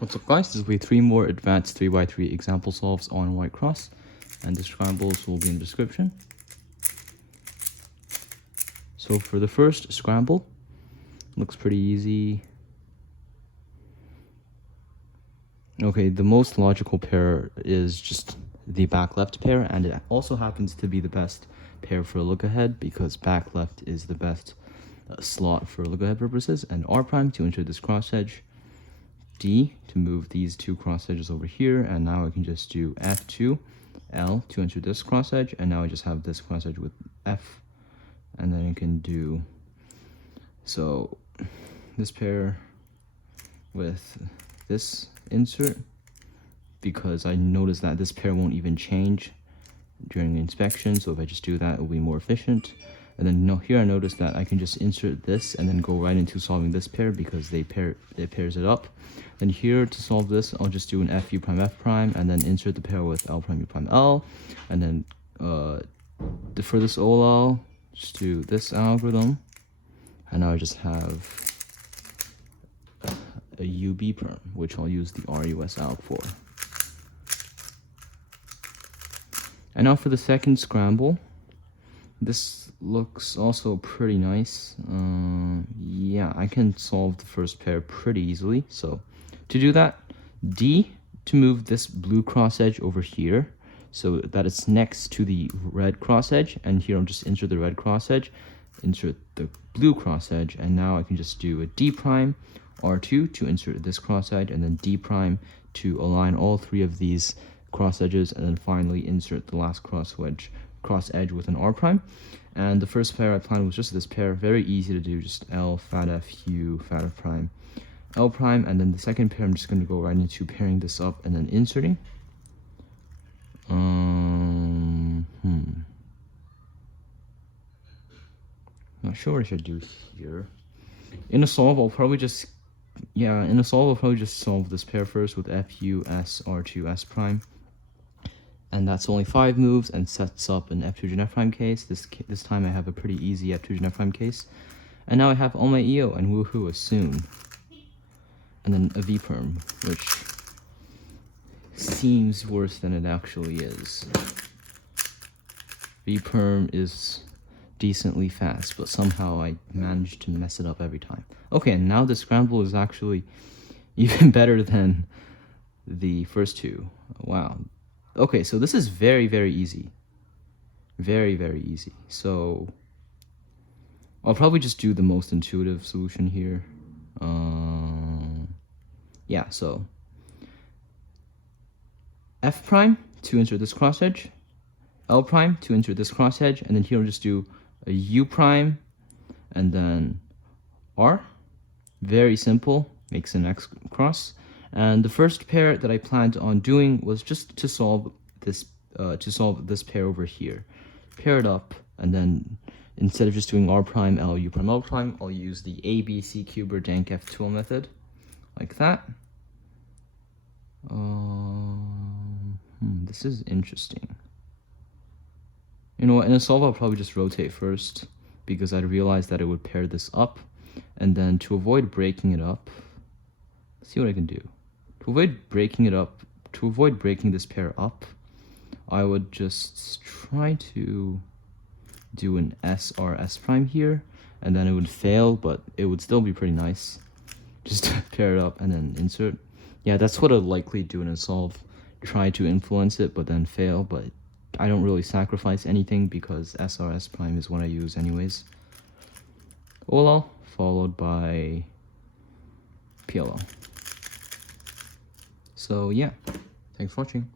What's up guys, this will be 3 more advanced 3x3 example solves on Whitecross, and the scrambles will be in the description. So for the first scramble, looks pretty easy. Okay, the most logical pair is just the back left pair, and it also happens to be the best pair for look ahead because back left is the best slot for look ahead purposes, and R prime to enter this cross edge, D to move these two cross edges over here, and now I can just do F2, L to enter this cross edge, and now I just have this cross edge with F, and then I can do so this pair with this insert, because I noticed that this pair won't even change during inspection, so if I just do that, it will be more efficient. And then here I noticed that I can just insert this and then go right into solving this pair because it pairs it up. Then here to solve this, I'll just do an F U prime F prime and then insert the pair with L prime U prime L, and then for this OLL, just do this algorithm, and now I just have a UB perm, which I'll use the RUS alg for. And now for the second scramble, this looks also pretty nice. Yeah, I can solve the first pair pretty easily. So to do that, D to move this blue cross edge over here so that it's next to the red cross edge, and here I'll just insert the red cross edge, insert the blue cross edge, and now I can just do a D prime, R2 to insert this cross edge, and then D prime to align all three of these cross edges, and then finally insert the last cross edge with an R prime. And the first pair I planned was just this pair, very easy to do, just L, fat F, U, fat F prime, L prime, and then the second pair I'm just going to go right into pairing this up and then inserting. Not sure what I should do here. In a solve, I'll probably just solve this pair first with F, U, S, R2, S prime. And that's only 5 moves and sets up an F2 gen F prime case. This time I have a pretty easy F2 gen F prime case. And now I have all my EO and woohoo assume. And then a V perm, which seems worse than it actually is. V perm is decently fast, but somehow I managed to mess it up every time. Okay, and now the scramble is actually even better than the first two. Wow. Okay, so this is very, very easy. Very, very easy. So I'll probably just do the most intuitive solution here. Yeah, so F prime to insert this cross edge, L prime to insert this cross edge, and then here I'll just do a U prime and then R. Very simple, makes an X cross. And the first pair that I planned on doing was just to solve this pair over here. Pair it up, and then instead of just doing R prime, L, U prime, L prime, I'll use the ABC Cuber Dank F2L method, like that. This is interesting. You know what, in a solve I'll probably just rotate first, because I realized that it would pair this up, and then to avoid breaking it up, let's see what I can do. To avoid breaking this pair up, I would just try to do an SR/S prime here, and then it would fail, but it would still be pretty nice. Just pair it up and then insert. Yeah, that's what I'd likely do in a solve. Try to influence it, but then fail, but I don't really sacrifice anything because SR/S prime is what I use anyways. OLL followed by PLL. So yeah, thanks for watching.